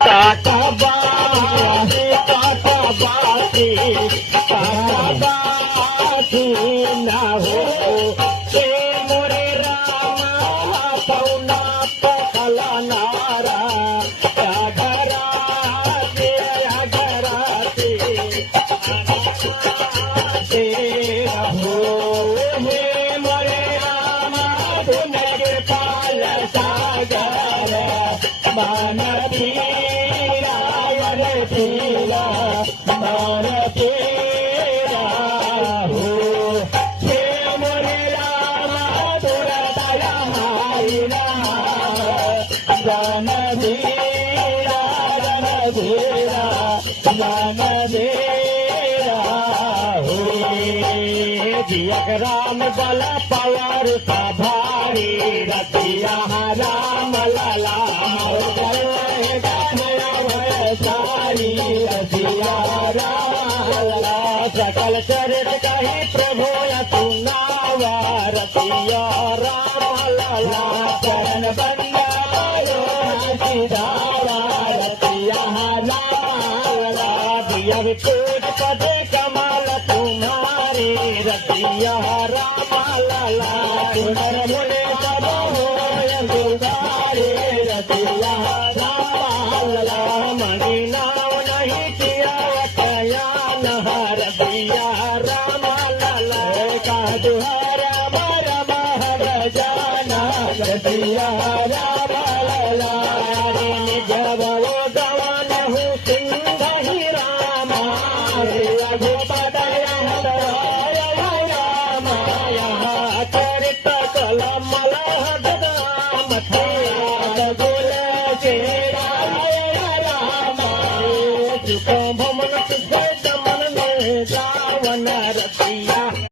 ના હો તે મોરે રામા પૌના પકલા નારા ઘરાતે હો હે મોરે રામા પુનર પાલ સાગર માનતી રાયર પીલા માર राम बला पवार का भारी रतिया राम लला सारी रतिया राम सकल चरित कही प्रभु सुनावा रतिया राम लला चरण बंदायो सीधावा रतिया लाला दिया विपुट पदे कमाल तुम्हारी रतिया राम लाला सुनर मुने सब हो गुलदारे रतिया राम लाला मणि नाव नहीं किया कयान रतिया राम लाला का दुहर बर महर जाना रतिया राम लाला जब वो गवन हूँ सिंह ही रामा रघुपत भमन